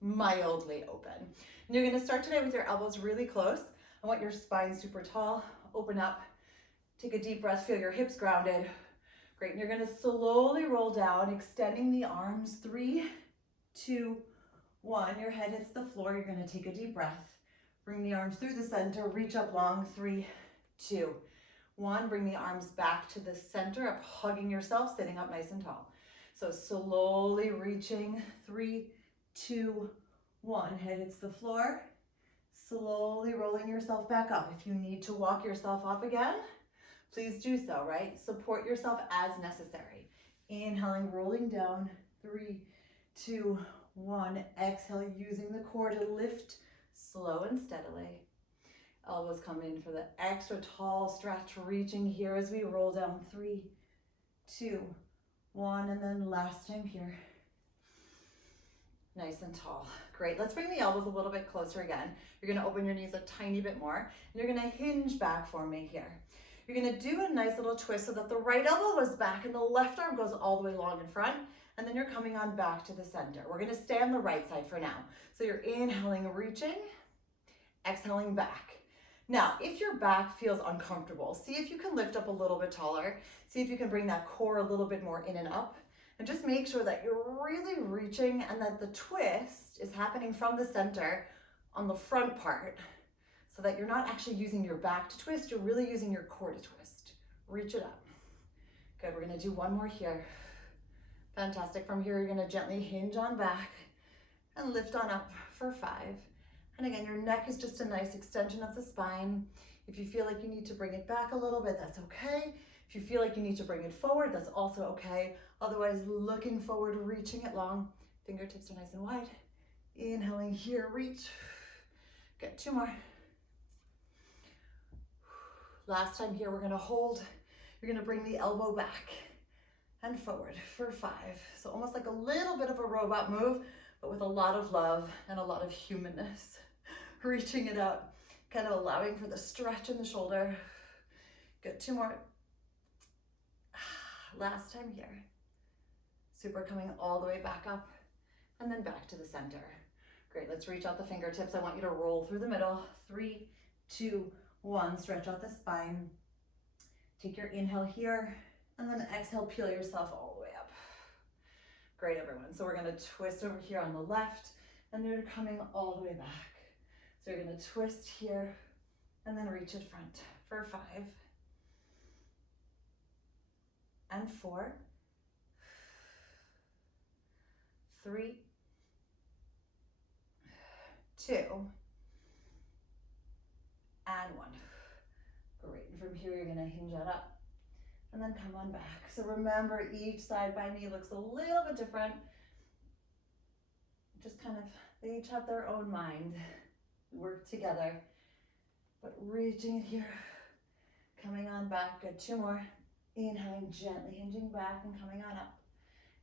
mildly open. And you're gonna start today with your elbows really close. I want your spine super tall, open up, take a deep breath, feel your hips grounded. Great, and you're gonna slowly roll down, extending the arms, 3, 2, 1. Your head hits the floor, you're gonna take a deep breath. Bring the arms through the center, reach up long, 3, 2, 1. Bring the arms back to the center, up hugging yourself, sitting up nice and tall. So slowly reaching, 3, 2, 1. Head hits the floor. Slowly rolling yourself back up. If you need to walk yourself up again, please do so, right? Support yourself as necessary. Inhaling, rolling down, 3, 2, 1. Exhale, using the core to lift slow and steadily. Elbows come in for the extra tall stretch, reaching here as we roll down, 3, 2, 1, and then last time here. Nice and tall. Great. Let's bring the elbows a little bit closer again. You're going to open your knees a tiny bit more, and you're going to hinge back for me here. You're going to do a nice little twist so that the right elbow goes back and the left arm goes all the way long in front, and then you're coming on back to the center. We're going to stay on the right side for now. So you're inhaling, reaching, exhaling back. Now, if your back feels uncomfortable, see if you can lift up a little bit taller. See if you can bring that core a little bit more in and up. And just make sure that you're really reaching and that the twist is happening from the center on the front part so that you're not actually using your back to twist, you're really using your core to twist. Reach it up. Good, we're gonna do one more here. Fantastic. From here, you're gonna gently hinge on back and lift on up for 5. And again, your neck is just a nice extension of the spine. If you feel like you need to bring it back a little bit, that's okay. If you feel like you need to bring it forward, that's also okay. Otherwise, looking forward, reaching it long. Fingertips are nice and wide. Inhaling here, reach. Good, 2 more. Last time here, we're gonna hold. You're gonna bring the elbow back and forward for 5. So almost like a little bit of a robot move, but with a lot of love and a lot of humanness. Reaching it up, kind of allowing for the stretch in the shoulder. Good, 2 more. Last time here. Super, coming all the way back up and then back to the center. Great, let's reach out the fingertips. I want you to roll through the middle. 3, 2, 1, stretch out the spine. Take your inhale here and then exhale, peel yourself all the way up. Great, everyone. So we're gonna twist over here on the left and then you're coming all the way back. So you're gonna twist here and then reach it front for 5 and 4, 3, 2, and 1. Great, and from here you're gonna hinge that up and then come on back. So remember, each side by knee looks a little bit different. Just kind of, they each have their own mind. Work together, but reaching it here, coming on back. Good, 2 more. Inhaling, gently hinging back and coming on up.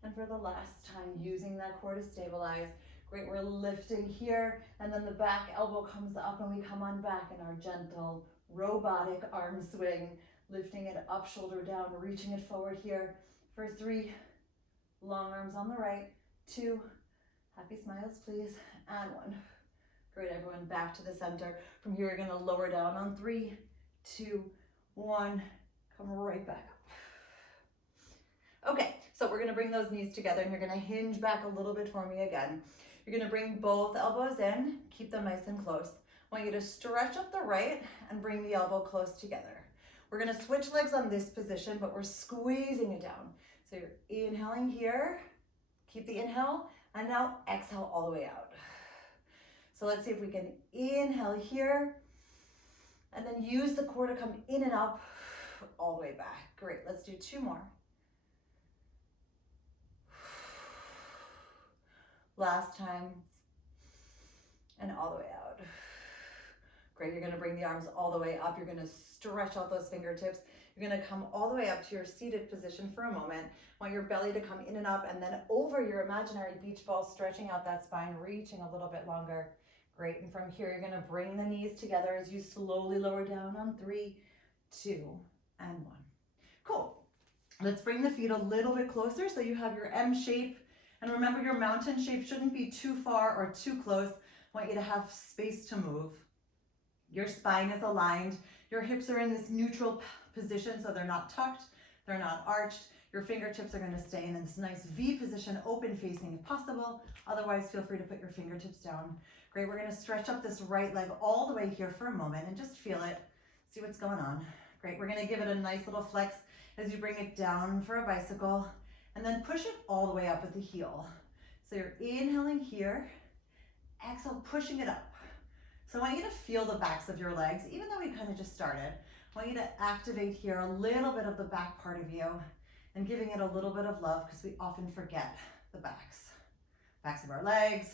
And for the last time, using that core to stabilize. Great, we're lifting here, and then the back elbow comes up and we come on back in our gentle, robotic arm swing, lifting it up, shoulder down, reaching it forward here for 3, long arms on the right, 2, happy smiles please, and 1. Great, everyone, back to the center. From here, you're gonna lower down on 3, 2, 1, come right back up. Okay, so we're gonna bring those knees together and you're gonna hinge back a little bit for me again. You're gonna bring both elbows in, keep them nice and close. I want you to stretch up the right and bring the elbow close together. We're gonna switch legs on this position, but we're squeezing it down. So you're inhaling here, keep the inhale, and now exhale all the way out. So let's see if we can inhale here, and then use the core to come in and up all the way back. Great, let's do 2 more. Last time, and all the way out. Great, you're gonna bring the arms all the way up. You're gonna stretch out those fingertips. You're gonna come all the way up to your seated position for a moment. I want your belly to come in and up, and then over your imaginary beach ball, stretching out that spine, reaching a little bit longer. Great, and from here, you're gonna bring the knees together as you slowly lower down on 3, 2, and 1. Cool. Let's bring the feet a little bit closer so you have your M shape And remember, your mountain shape shouldn't be too far or too close. I want you to have space to move. Your spine is aligned. Your hips are in this neutral position, so they're not tucked, they're not arched. Your fingertips are going to stay in this nice V position, open facing if possible. Otherwise, feel free to put your fingertips down. Great, we're going to stretch up this right leg all the way here for a moment and just feel it. See what's going on. Great, we're going to give it a nice little flex as you bring it down for a bicycle and then push it all the way up at the heel. So you're inhaling here, exhale, pushing it up. So I want you to feel the backs of your legs, even though we kind of just started. I want you to activate here a little bit of the back part of you and giving it a little bit of love because we often forget the backs. Backs of our legs,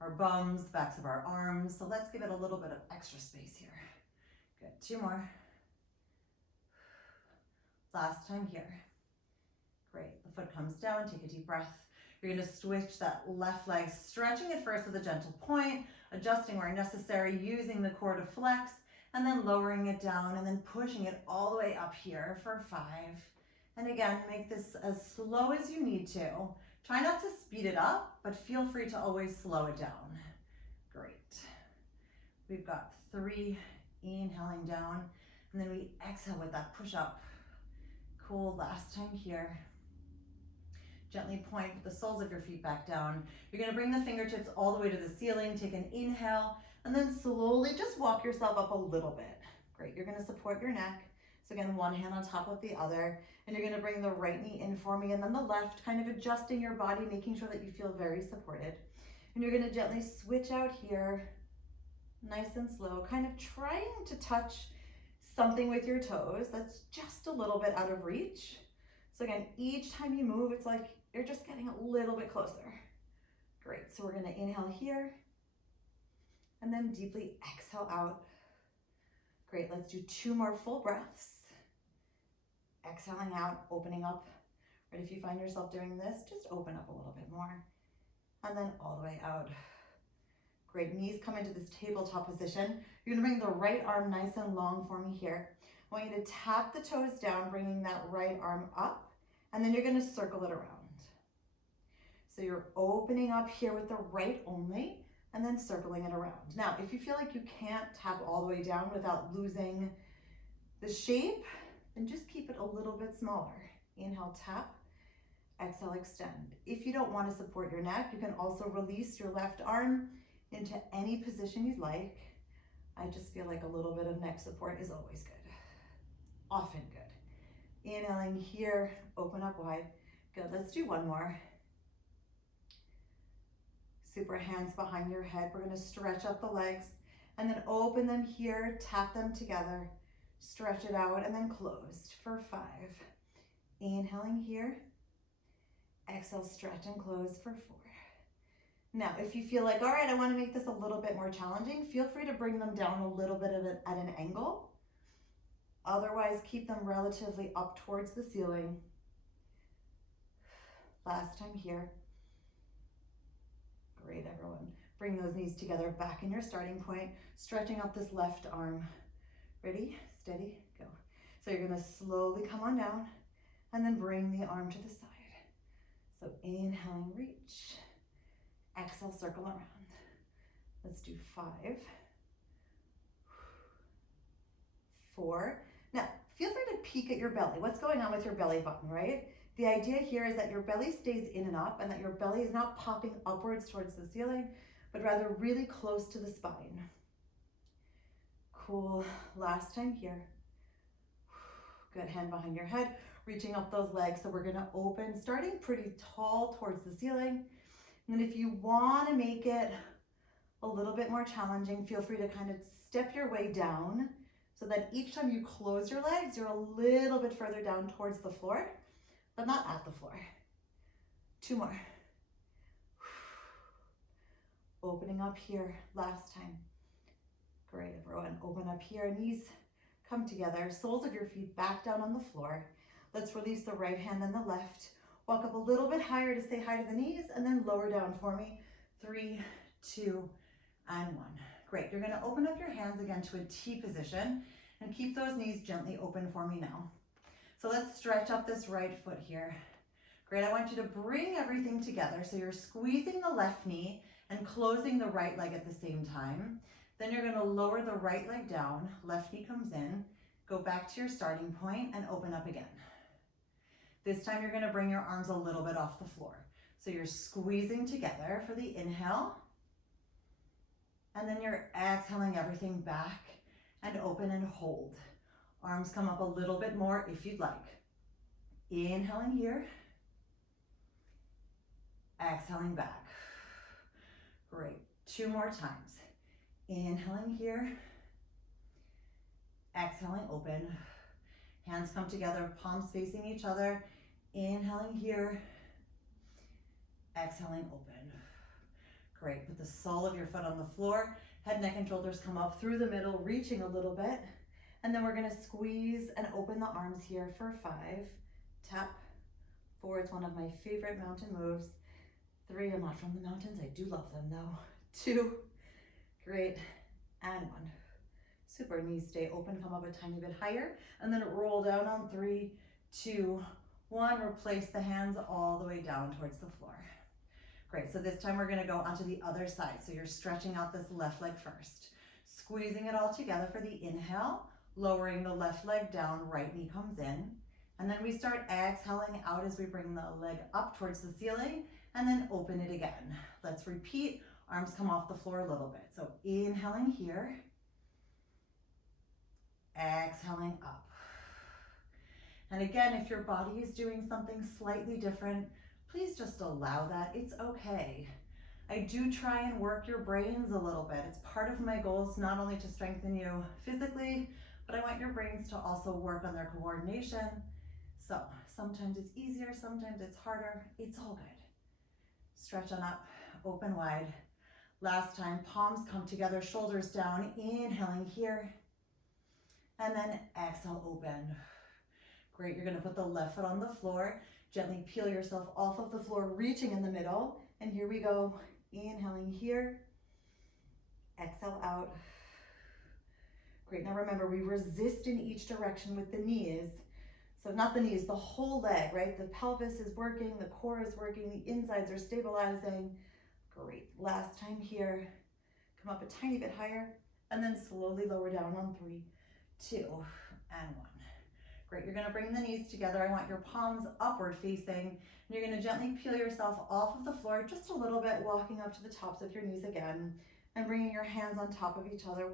our bums, backs of our arms. So let's give it a little bit of extra space here. Good, 2 more. Last time here. Great, the foot comes down, take a deep breath. You're gonna switch that left leg, stretching it first with a gentle point, adjusting where necessary, using the core to flex, and then lowering it down and then pushing it all the way up here for 5. And again, make this as slow as you need to. Try not to speed it up, but feel free to always slow it down. Great. We've got 3, inhaling down, and then we exhale with that push up. Cool, last time here. Gently point with the soles of your feet back down. You're gonna bring the fingertips all the way to the ceiling, take an inhale, and then slowly just walk yourself up a little bit. Great, you're gonna support your neck. So again, one hand on top of the other, and you're gonna bring the right knee in for me, and then the left, kind of adjusting your body, making sure that you feel very supported. And you're gonna gently switch out here, nice and slow, kind of trying to touch something with your toes that's just a little bit out of reach. So again, each time you move, it's like you're just getting a little bit closer. Great, so we're gonna inhale here, and then deeply exhale out. Great, let's do 2 more full breaths. Exhaling out, opening up. Right, if you find yourself doing this, just open up a little bit more. And then all the way out. Great, knees come into this tabletop position. You're gonna bring the right arm nice and long for me here. I want you to tap the toes down, bringing that right arm up, and then you're gonna circle it around. So you're opening up here with the right only, and then circling it around. Now, if you feel like you can't tap all the way down without losing the shape, then just keep it a little bit smaller. Inhale, tap, exhale, extend. If you don't want to support your neck, you can also release your left arm into any position you'd like. I just feel like a little bit of neck support is always good, often good. Inhaling here, open up wide. Good, let's do 1 more. Super hands behind your head. We're gonna stretch up the legs and then open them here, tap them together, stretch it out, and then closed for 5. Inhaling here, exhale, stretch and close for 4. Now, if you feel like, all right, I wanna make this a little bit more challenging, feel free to bring them down a little bit at an angle. Otherwise, keep them relatively up towards the ceiling. Last time here. Great, everyone. Bring those knees together back in your starting point, stretching up this left arm. Ready, steady, go. So you're gonna slowly come on down and then bring the arm to the side. So inhaling, reach. Exhale, circle around. Let's do 5, 4. Now, feel free to peek at your belly. What's going on with your belly button, right? The idea here is that your belly stays in and up and that your belly is not popping upwards towards the ceiling, but rather really close to the spine. Cool, last time here. Good, hand behind your head, reaching up those legs. So we're gonna open, starting pretty tall towards the ceiling. And then if you wanna make it a little bit more challenging, feel free to kind of step your way down so that each time you close your legs, you're a little bit further down towards the floor, but not at the floor. 2 more. Opening up here, last time. Great, everyone. Open up here, knees come together, soles of your feet back down on the floor. Let's release the right hand and the left. Walk up a little bit higher to say hi to the knees, and then lower down for me. 3, 2, and 1. Great, you're gonna open up your hands again to a T position and keep those knees gently open for me now. So let's stretch up this right foot here. Great, I want you to bring everything together. So you're squeezing the left knee and closing the right leg at the same time. Then you're gonna lower the right leg down, left knee comes in, go back to your starting point and open up again. This time you're gonna bring your arms a little bit off the floor. So you're squeezing together for the inhale, and then you're exhaling everything back and open and hold. Arms come up a little bit more if you'd like. Inhaling here, exhaling back. Great, 2 more times. Inhaling here, exhaling open. Hands come together, palms facing each other. Inhaling here, exhaling open. Great, put the sole of your foot on the floor. Head, neck, and shoulders come up through the middle, reaching a little bit. And then we're gonna squeeze and open the arms here for 5. Tap. 4, it's one of my favorite mountain moves. 3, I'm not from the mountains, I do love them though. 2, great, and 1. Super, knees stay open, come up a tiny bit higher, and then roll down on 3, 2, 1. Replace the hands all the way down towards the floor. Great, so this time we're gonna go onto the other side. So you're stretching out this left leg first. Squeezing it all together for the inhale, lowering the left leg down, right knee comes in. And then we start exhaling out as we bring the leg up towards the ceiling and then open it again. Let's repeat, arms come off the floor a little bit. So inhaling here, exhaling up. And again, if your body is doing something slightly different, please just allow that, it's okay. I do try and work your brains a little bit. It's part of my goals, not only to strengthen you physically, but I want your brains to also work on their coordination. So sometimes it's easier, sometimes it's harder, it's all good. Stretch on up, open wide. Last time, palms come together, shoulders down, inhaling here, and then exhale, open. Great, you're gonna put the left foot on the floor, gently peel yourself off of the floor, reaching in the middle, and here we go. Inhaling here, exhale out. Great, now remember, we resist in each direction with the knees. So not the knees, the whole leg, right? The pelvis is working, the core is working, the insides are stabilizing. Great, last time here. Come up a tiny bit higher, and then slowly lower down on 3, 2, and 1. Great, you're gonna bring the knees together. I want your palms upward facing, and you're gonna gently peel yourself off of the floor just a little bit, walking up to the tops of your knees again, and bringing your hands on top of each other,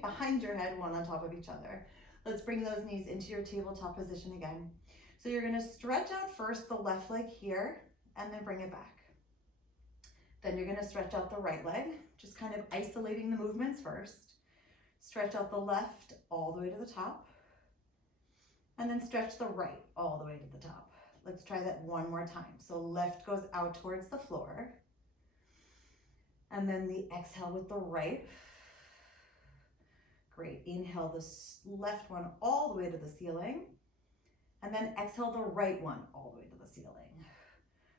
behind your head, 1 on top of each other. Let's bring those knees into your tabletop position again. So you're gonna stretch out first the left leg here, and then bring it back. Then you're gonna stretch out the right leg, just kind of isolating the movements first. Stretch out the left all the way to the top, and then stretch the right all the way to the top. Let's try that 1 more time. So left goes out towards the floor, and then the exhale with the right. Great, inhale the left one all the way to the ceiling, and then exhale the right one all the way to the ceiling.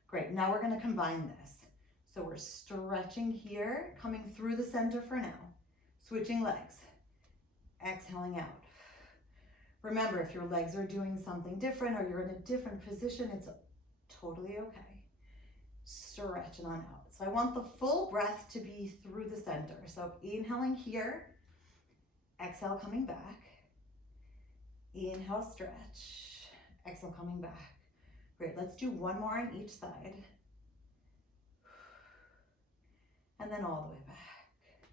Great, now we're gonna combine this. So we're stretching here, coming through the center for now, switching legs, exhaling out. Remember, if your legs are doing something different or you're in a different position, it's totally okay. Stretch it on out. So I want the full breath to be through the center. So inhaling here, exhale, coming back. Inhale, stretch. Exhale, coming back. Great, let's do 1 more on each side. And then all the way back.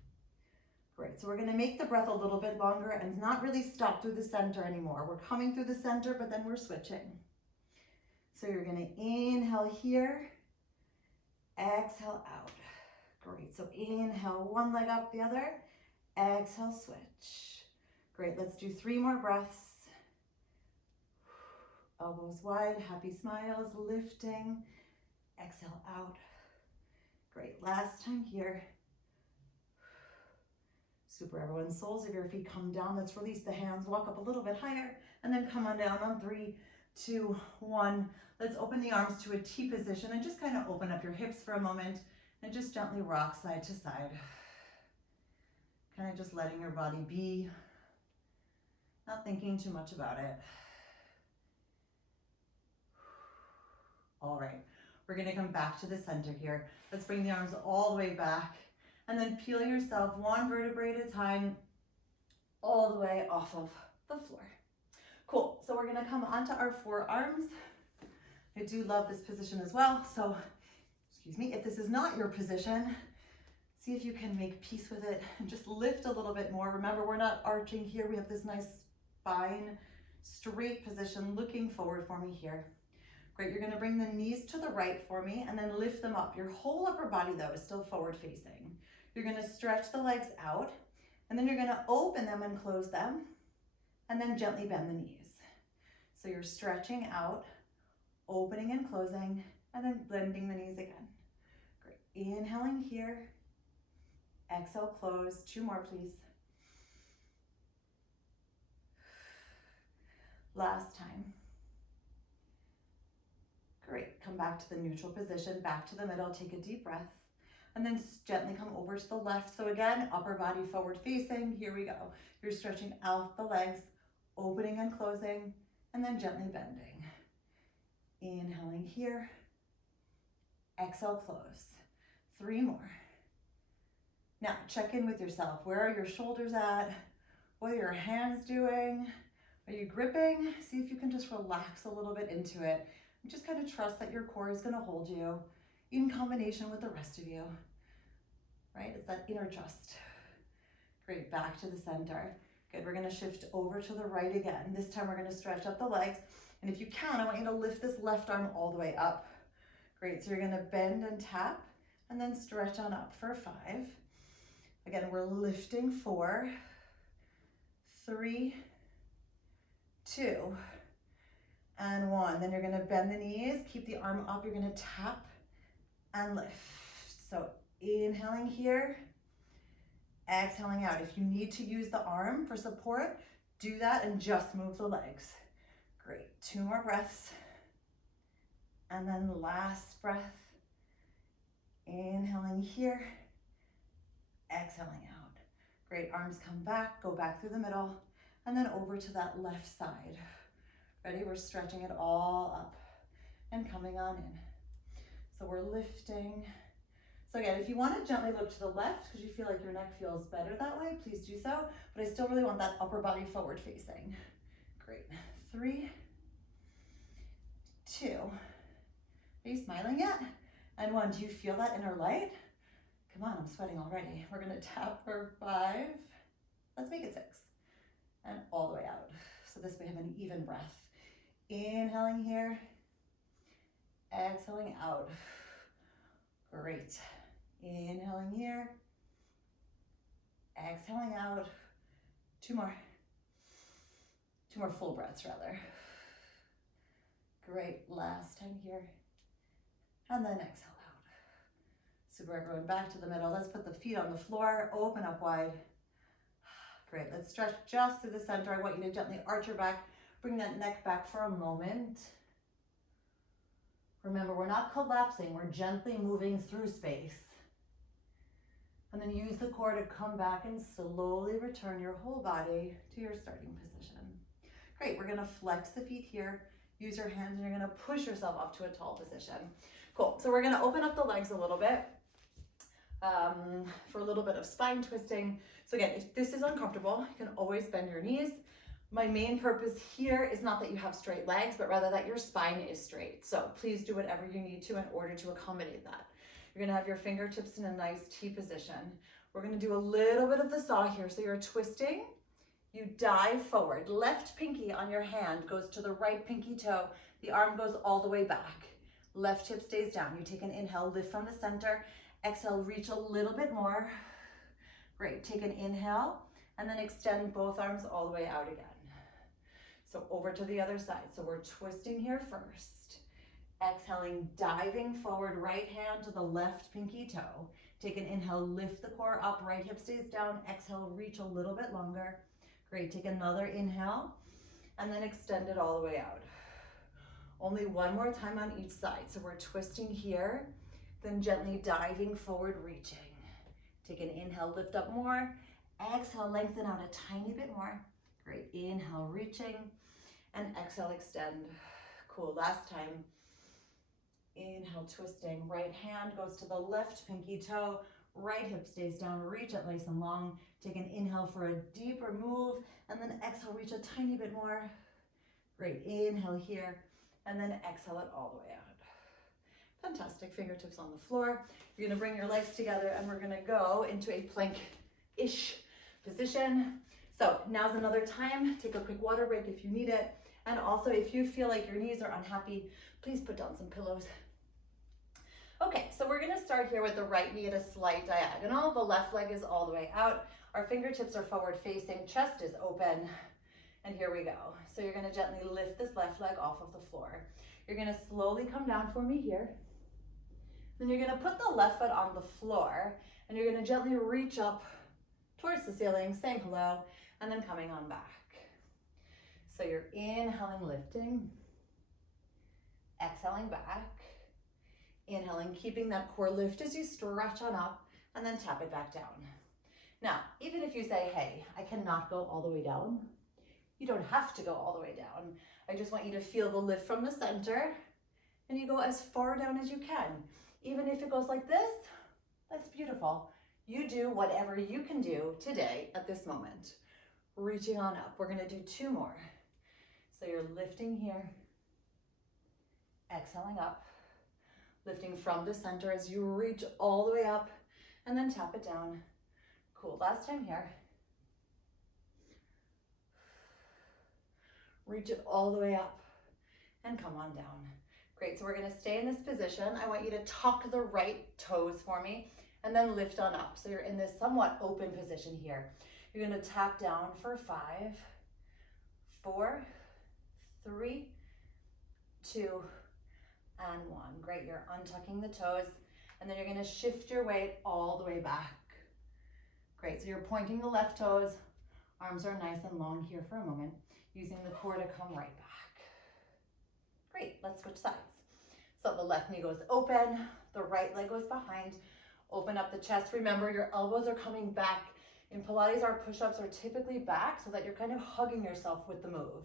Great, so we're gonna make the breath a little bit longer and not really stop through the center anymore. We're coming through the center, but then we're switching. So you're gonna inhale here, exhale out. Great, so inhale, 1 leg up, the other. Exhale, switch. Great, let's do 3 more breaths. Elbows wide, happy smiles, lifting. Exhale out. Great, last time here. Super, everyone, soles of your feet come down. Let's release the hands, walk up a little bit higher, and then come on down on 3, 2, 1. Let's open the arms to a T position and just kind of open up your hips for a moment and just gently rock side to side. Kind of just letting your body be, not thinking too much about it. All right, we're gonna come back to the center here. Let's bring the arms all the way back and then peel yourself one vertebrae at a time all the way off of the floor. Cool, so we're gonna come onto our forearms. I do love this position as well, so excuse me, if this is not your position, see if you can make peace with it and just lift a little bit more. Remember, we're not arching here. We have this nice spine, straight position, looking forward for me here. Great, you're gonna bring the knees to the right for me and then lift them up. Your whole upper body though is still forward facing. You're gonna stretch the legs out and then you're gonna open them and close them and then gently bend the knees. So you're stretching out, opening and closing, and then bending the knees again. Great, inhaling here, exhale, close. 2 more, please. Last time. Great, come back to the neutral position, back to the middle, take a deep breath, and then gently come over to the left. So again, upper body forward facing, here we go. You're stretching out the legs, opening and closing, and then gently bending. Inhaling here, exhale, close. 3 more. Now, check in with yourself. Where are your shoulders at? What are your hands doing? Are you gripping? See if you can just relax a little bit into it. Just kind of trust that your core is going to hold you in combination with the rest of you, right? It's that inner trust. Great, back to the center. Good, we're going to shift over to the right again. This time we're going to stretch up the legs. And if you can, I want you to lift this left arm all the way up. Great, so you're going to bend and tap and then stretch on up for 5. Again, we're lifting 4, 3, 2, and 1. Then you're gonna bend the knees, keep the arm up, you're gonna tap and lift. So inhaling here, exhaling out. If you need to use the arm for support, do that and just move the legs. Great, 2 more breaths. And then last breath. Inhaling here, exhaling out. Great, arms come back, go back through the middle, and then over to that left side. Ready, we're stretching it all up and coming on in. So we're lifting. So again, if you want to gently look to the left because you feel like your neck feels better that way, please do so. But I still really want that upper body forward facing. Great, 3, 2. Are you smiling yet? And 1, do you feel that inner light? Come on, I'm sweating already. We're gonna tap for 5. Let's make it 6. And all the way out. So this way we have an even breath. Inhaling here, exhaling out. Great. Inhaling here, exhaling out. 2 more. 2 more full breaths rather. Great, last time here. And then exhale out. Super, everyone, back to the middle. Let's put the feet on the floor, open up wide. Great, let's stretch just through the center. I want you to gently arch your back, bring that neck back for a moment. Remember, we're not collapsing, we're gently moving through space. And then use the core to come back and slowly return your whole body to your starting position. Great, we're gonna flex the feet here, use your hands, and you're gonna push yourself up to a tall position. Cool, so we're gonna open up the legs a little bit for a little bit of spine twisting. So again, if this is uncomfortable, you can always bend your knees. My main purpose here is not that you have straight legs, but rather that your spine is straight. So please do whatever you need to in order to accommodate that. You're gonna have your fingertips in a nice T position. We're gonna do a little bit of the saw here. So you're twisting, you dive forward. Left pinky on your hand goes to the right pinky toe. The arm goes all the way back. Left hip stays down. You take an inhale, lift from the center. Exhale, reach a little bit more. Great, take an inhale and then extend both arms all the way out again. So over to the other side. So we're twisting here first. Exhaling, diving forward, right hand to the left pinky toe. Take an inhale, lift the core up, right hip stays down. Exhale, reach a little bit longer. Great, take another inhale and then extend it all the way out. Only 1 more time on each side. So we're twisting here, then gently diving forward, reaching. Take an inhale, lift up more. Exhale, lengthen out a tiny bit more. Great, inhale, reaching, and exhale, extend. Cool, last time. Inhale, twisting. Right hand goes to the left pinky toe. Right hip stays down. Reach it nice and long. Take an inhale for a deeper move. And then exhale, reach a tiny bit more. Great. Inhale here. And then exhale it all the way out. Fantastic. Fingertips on the floor. You're going to bring your legs together and we're going to go into a plank-ish position. So now's another time. Take a quick water break if you need it. And also if you feel like your knees are unhappy, please put down some pillows. Okay, so we're going to start here with the right knee at a slight diagonal. The left leg is all the way out. Our fingertips are forward facing. Chest is open. And here we go. So you're going to gently lift this left leg off of the floor. You're going to slowly come down for me here. Then you're going to put the left foot on the floor and you're going to gently reach up towards the ceiling, saying hello, and then coming on back. So you're inhaling, lifting, exhaling back, inhaling, keeping that core lift as you stretch on up, and then tap it back down. Now, even if you say, hey, I cannot go all the way down, you don't have to go all the way down. I just want you to feel the lift from the center, and you go as far down as you can. Even if it goes like this, that's beautiful. You do whatever you can do today at this moment. Reaching on up. We're gonna do 2 more. So you're lifting here, exhaling up, lifting from the center as you reach all the way up, and then tap it down. Cool, last time here. Reach it all the way up, and come on down. Great, so we're gonna stay in this position. I want you to tuck the right toes for me, and then lift on up. So you're in this somewhat open position here. You're gonna tap down for 5, 4, 3, 2, and 1. Great, you're untucking the toes, and then you're gonna shift your weight all the way back. Great, so you're pointing the left toes, arms are nice and long here for a moment, using the core to come right back. Great, let's switch sides. So the left knee goes open, the right leg goes behind, open up the chest. Remember, your elbows are coming back. In Pilates, our push-ups are typically back so that you're kind of hugging yourself with the move.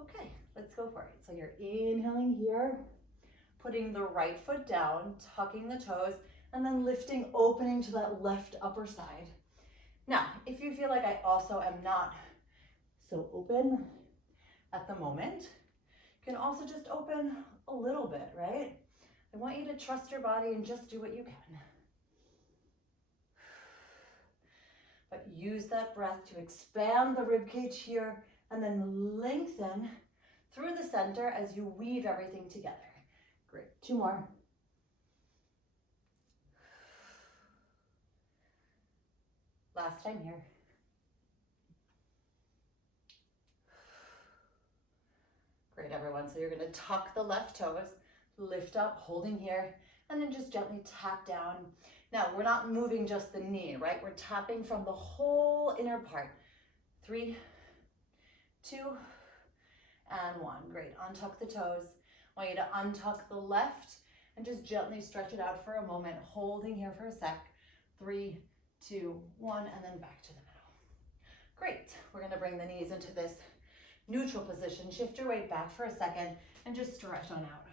Okay, let's go for it. So you're inhaling here, putting the right foot down, tucking the toes, and then lifting, opening to that left upper side. Now, if you feel like I also am not so open at the moment, you can also just open a little bit, right? I want you to trust your body and just do what you can. But use that breath to expand the rib cage here and then lengthen through the center as you weave everything together. Great, 2 more. Last time here. Great, everyone. So you're going to tuck the left toes, lift up, holding here, and then just gently tap down. Now, we're not moving just the knee, right? We're tapping from the whole inner part. 3, 2, and 1. Great. Untuck the toes. I want you to untuck the left and just gently stretch it out for a moment, holding here for a sec. 3, 2, 1, and then back to the middle. Great. We're going to bring the knees into this neutral position. Shift your weight back for a second and just stretch on out.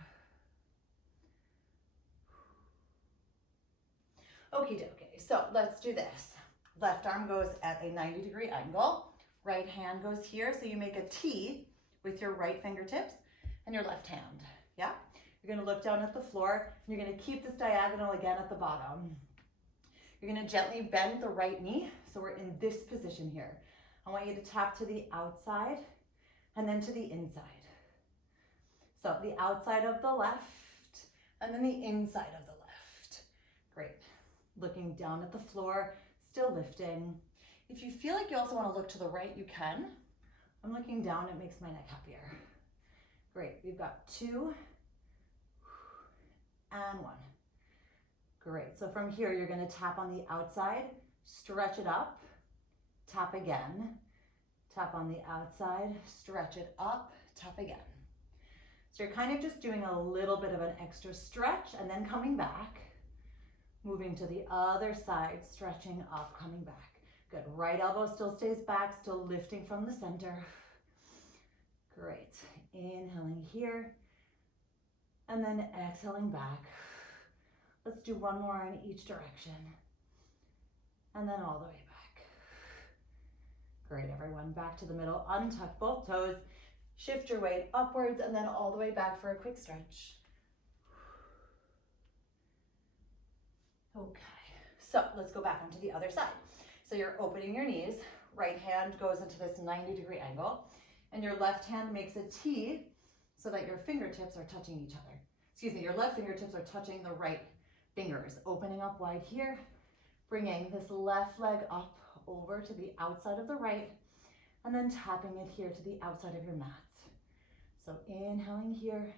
Okie dokie, so let's do this. Left arm goes at a 90-degree angle. Right hand goes here, so you make a T with your right fingertips and your left hand, yeah? You're gonna look down at the floor, and you're gonna keep this diagonal again at the bottom. You're gonna gently bend the right knee, so we're in this position here. I want you to tap to the outside and then to the inside. So the outside of the left and then the inside of the left. Great. Looking down at the floor, still lifting. If you feel like you also want to look to the right, you can. I'm looking down, it makes my neck happier. Great, we've got 2 and 1. Great, so from here, you're going to tap on the outside, stretch it up, tap again, tap on the outside, stretch it up, tap again. So you're kind of just doing a little bit of an extra stretch and then coming back, moving to the other side, stretching up, coming back. Good, right elbow still stays back, still lifting from the center. Great, inhaling here And then exhaling back. Let's do one more in each direction. And then all the way back. Great, everyone. Back to the middle. Untuck both toes. Shift your weight upwards and then all the way back for a quick stretch. Okay, so let's go back onto the other side. So you're opening your knees. Right hand goes into this 90-degree angle. And your left hand makes a T so that your fingertips are touching each other. Excuse me, your left fingertips are touching the right fingers. Opening up wide here. Bringing this left leg up over to the outside of the right. And then tapping it here to the outside of your mat. So inhaling here,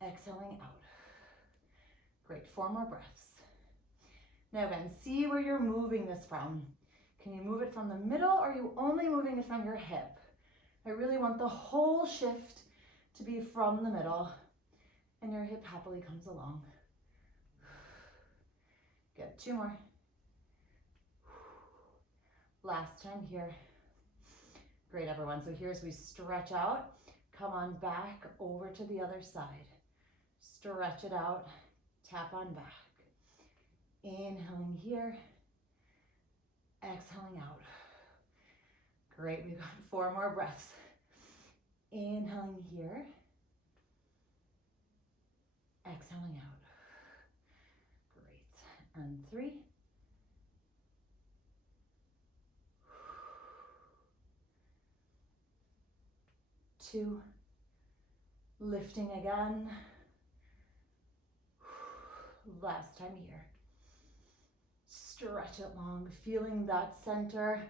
exhaling out. Great, 4 more breaths. Now again, see where you're moving this from. Can you move it from the middle or are you only moving it from your hip? I really want the whole shift to be from the middle and your hip happily comes along. Good, 2 more. Last time here. Great, everyone. So here's we stretch out. Come on back over to the other side. Stretch it out. Tap on back. Inhaling here. Exhaling out. Great. We've got 4 more breaths. Inhaling here. Exhaling out. Great. And 3. 2, lifting again. Last time here. Stretch it long, feeling that center,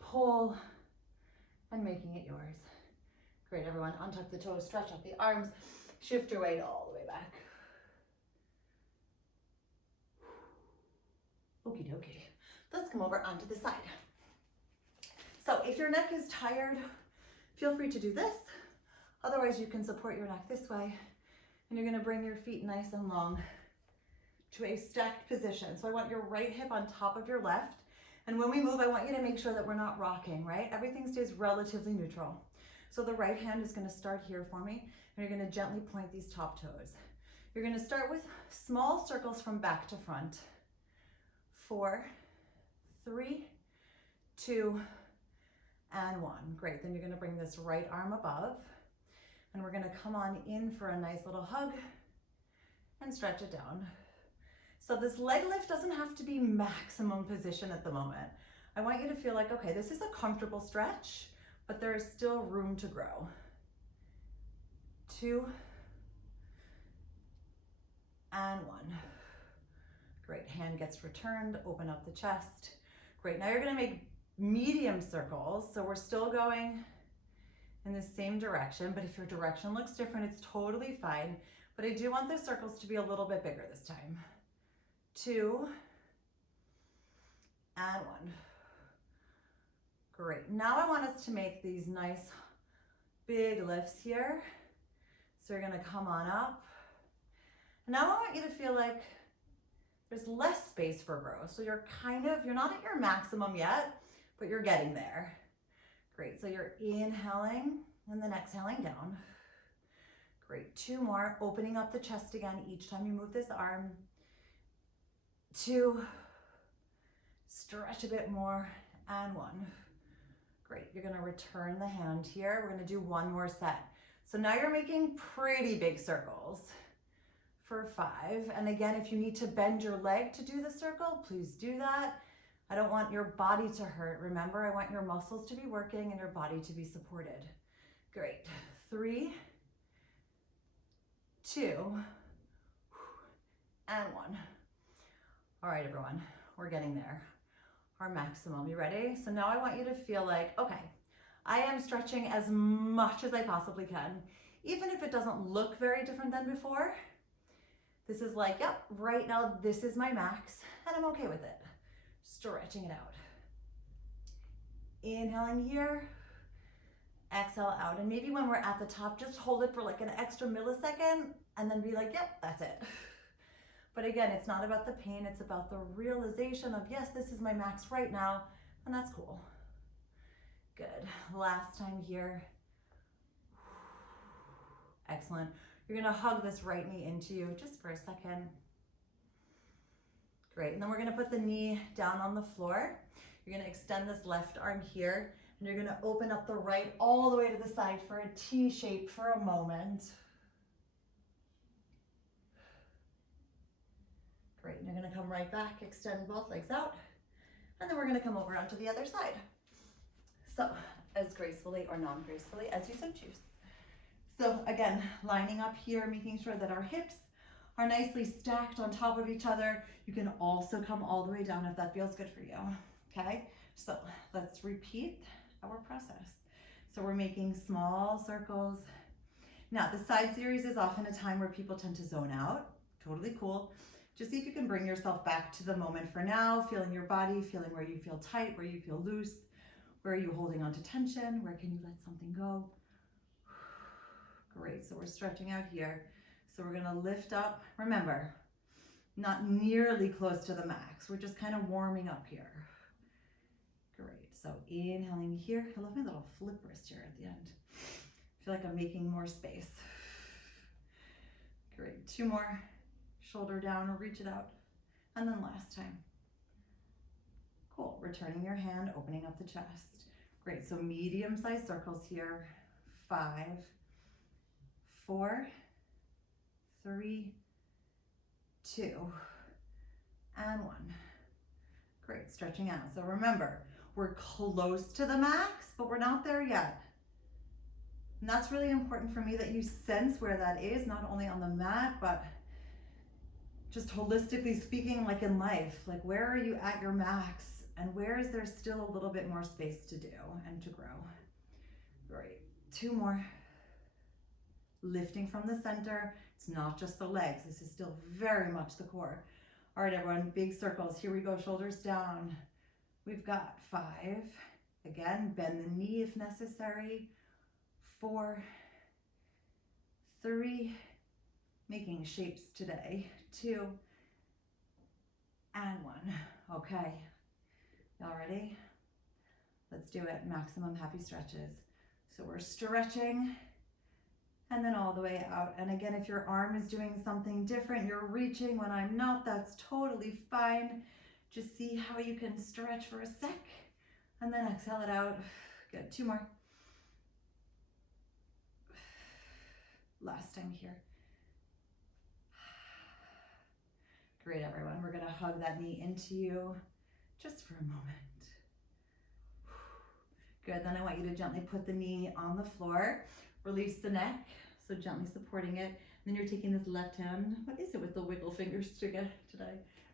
pull, and making it yours. Great, everyone. Untuck the toes, stretch out the arms, shift your weight all the way back. Okie dokie. Let's come over onto the side. So if your neck is tired, feel free to do this. Otherwise, you can support your neck this way. And you're gonna bring your feet nice and long to a stacked position. So I want your right hip on top of your left. And when we move, I want you to make sure that we're not rocking, right? Everything stays relatively neutral. So the right hand is gonna start here for me. And you're gonna gently point these top toes. You're gonna start with small circles from back to front. 4, 3, 2, and 1. Great, then you're gonna bring this right arm above and we're gonna come on in for a nice little hug and stretch it down. So this leg lift doesn't have to be maximum position at the moment. I want you to feel like, okay, this is a comfortable stretch, but there is still room to grow. 2, and 1. Great, hand gets returned, open up the chest. Great, now you're gonna make medium circles. So we're still going in the same direction, but if your direction looks different, it's totally fine. But I do want the circles to be a little bit bigger this time. 2, and 1. Great, now I want us to make these nice big lifts here. So you're gonna come on up. And now I want you to feel like there's less space for growth. So you're not at your maximum yet, but you're getting there. Great, so you're inhaling and then exhaling down. Great, 2 more, opening up the chest again each time you move this arm. 2, stretch a bit more, and 1. Great, you're gonna return the hand here. We're gonna do 1 more set. So now you're making pretty big circles for 5. And again, if you need to bend your leg to do the circle, please do that. I don't want your body to hurt. Remember, I want your muscles to be working and your body to be supported. Great. 3, 2, and 1. All right, everyone, we're getting there. Our maximum, you ready? So now I want you to feel like, okay, I am stretching as much as I possibly can, even if it doesn't look very different than before. This is like, yep, right now this is my max and I'm okay with it. Stretching it out. Inhaling here, exhale out. And maybe when we're at the top, just hold it for like an extra millisecond and then be like, yep, that's it. But again, it's not about the pain, it's about the realization of, yes, this is my max right now, and that's cool. Good, last time here. Excellent. You're gonna hug this right knee into you just for a second. Great, and then we're gonna put the knee down on the floor. You're gonna extend this left arm here, and you're gonna open up the right all the way to the side for a T shape for a moment. Great, and you're gonna come right back, extend both legs out, and then we're gonna come over onto the other side. So, as gracefully or non-gracefully as you so choose. So again, lining up here, making sure that our hips are nicely stacked on top of each other. You can also come all the way down if that feels good for you, okay? So let's repeat our process. So we're making small circles. Now the side series is often a time where people tend to zone out. Totally cool. Just see if you can bring yourself back to the moment for now, feeling your body, feeling where you feel tight, where you feel loose, where are you holding on to tension, where can you let something go? Great, so we're stretching out here. So we're gonna lift up, remember, not nearly close to the max. We're just kind of warming up here. Great, so inhaling here. I love my little flip wrist here at the end. I feel like I'm making more space. Great, 2 more. Shoulder down, reach it out. And then last time. Cool, returning your hand, opening up the chest. Great, so medium-sized circles here. 5, 4, 3, 2, and 1. Great, stretching out. So remember, we're close to the max, but we're not there yet. And that's really important for me that you sense where that is, not only on the mat, but just holistically speaking, like in life, like where are you at your max and where is there still a little bit more space to do and to grow? Great, 2 more. Lifting from the center. It's not just the legs. This is still very much the core. All right, everyone, big circles. Here we go, shoulders down. We've got 5. Again, bend the knee if necessary. 4, 3, making shapes today. 2, and 1. Okay, y'all ready? Let's do it. Maximum happy stretches. So we're stretching and then all the way out. And again, if your arm is doing something different, you're reaching when I'm not, that's totally fine. Just see how you can stretch for a sec and then exhale it out. Good, 2 more. Last time here. Great, everyone. We're gonna hug that knee into you just for a moment. Good, then I want you to gently put the knee on the floor. Release the neck, so gently supporting it. And then you're taking this left hand, what is it with the wiggle fingers today?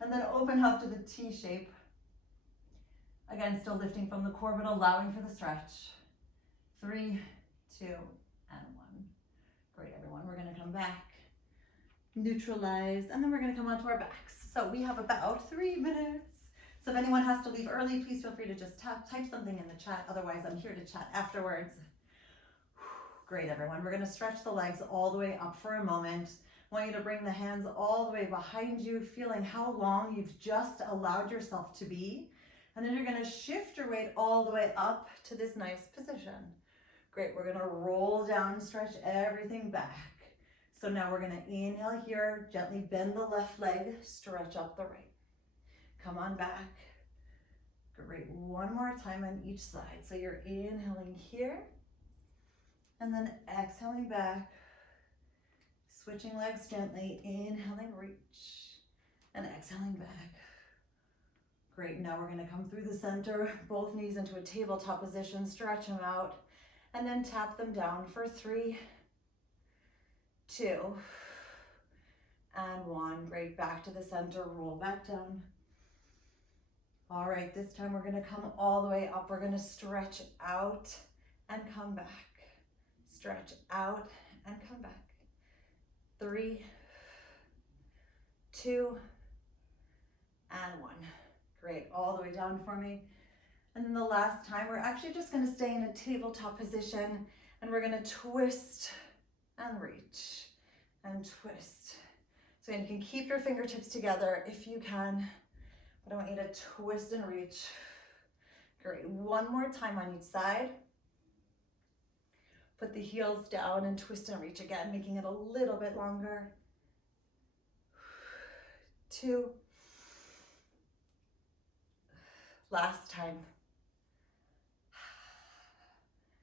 And then open up to the T shape. Again, still lifting from the core, but allowing for the stretch. 3, 2, and 1. Great, everyone. We're gonna come back, neutralize, and then we're gonna come onto our backs. So we have about 3 minutes. So if anyone has to leave early, please feel free to just type something in the chat. Otherwise, I'm here to chat afterwards. Great, everyone. We're gonna stretch the legs all the way up for a moment. I want you to bring the hands all the way behind you, feeling how long you've just allowed yourself to be. And then you're gonna shift your weight all the way up to this nice position. Great, we're gonna roll down, stretch everything back. So now we're gonna inhale here, gently bend the left leg, stretch up the right. Come on back. Great, 1 more time on each side. So you're inhaling here, and then exhaling back. Switching legs gently, inhaling, reach, and exhaling back. Great, now we're gonna come through the center, both knees into a tabletop position, stretch them out, and then tap them down for 3, 2, and 1. Great, back to the center, roll back down. All right, this time we're gonna come all the way up. We're gonna stretch out and come back. Stretch out and come back. 3, 2, and 1. Great, all the way down for me. And then the last time, we're actually just gonna stay in a tabletop position and we're gonna twist and reach and twist. So you can keep your fingertips together if you can, but I want you to twist and reach. Great, 1 more time on each side. Put the heels down and twist and reach again, making it a little bit longer. 2. Last time.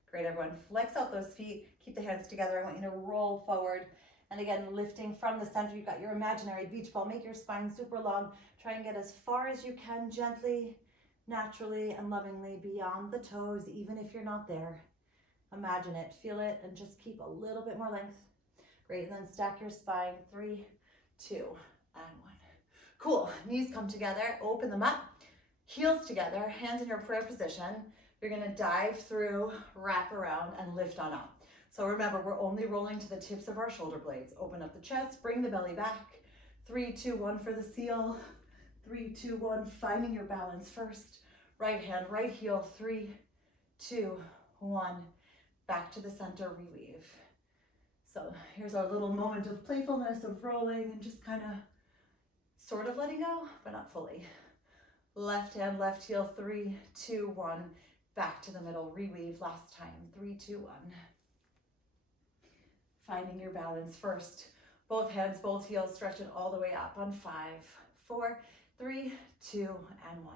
Great, everyone. Flex out those feet. Keep the hands together. I want you to roll forward. And again, lifting from the center. You've got your imaginary beach ball. Make your spine super long. Try and get as far as you can, gently, naturally, and lovingly beyond the toes, even if you're not there. Imagine it, feel it, and just keep a little bit more length. Great, and then stack your spine. 3, 2, and 1. Cool, knees come together, open them up, heels together, hands in your prayer position. You're gonna dive through, wrap around, and lift on up. So remember, we're only rolling to the tips of our shoulder blades. Open up the chest, bring the belly back. 3, 2, 1 for the seal. 3, 2, 1, finding your balance first. Right hand, right heel. 3, 2, 1. Back to the center, reweave. So here's our little moment of playfulness, of rolling, and just kind of sort of letting go, but not fully. Left hand, left heel. 3, 2, 1. Back to the middle, reweave. Last time. 3, 2, 1. Finding your balance first. Both hands, both heels, stretch it all the way up on 5, 4, 3, 2, and 1.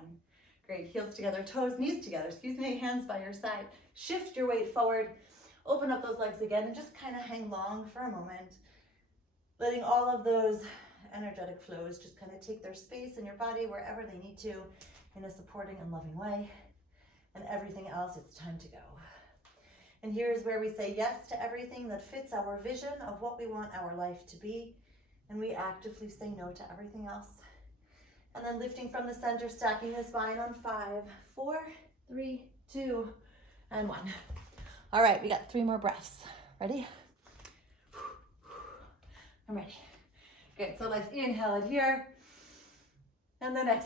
Great, heels together, toes, knees together, excuse me, hands by your side. Shift your weight forward, open up those legs again, and just kind of hang long for a moment. Letting all of those energetic flows just kind of take their space in your body wherever they need to in a supporting and loving way. And everything else, it's time to go. And here's where we say yes to everything that fits our vision of what we want our life to be. And we actively say no to everything else. And then lifting from the center, stacking the spine on 5, 4, 3, 2, and 1. All right, we got 3 more breaths. Ready? I'm ready. Good, so let's inhale it here. And then exhale.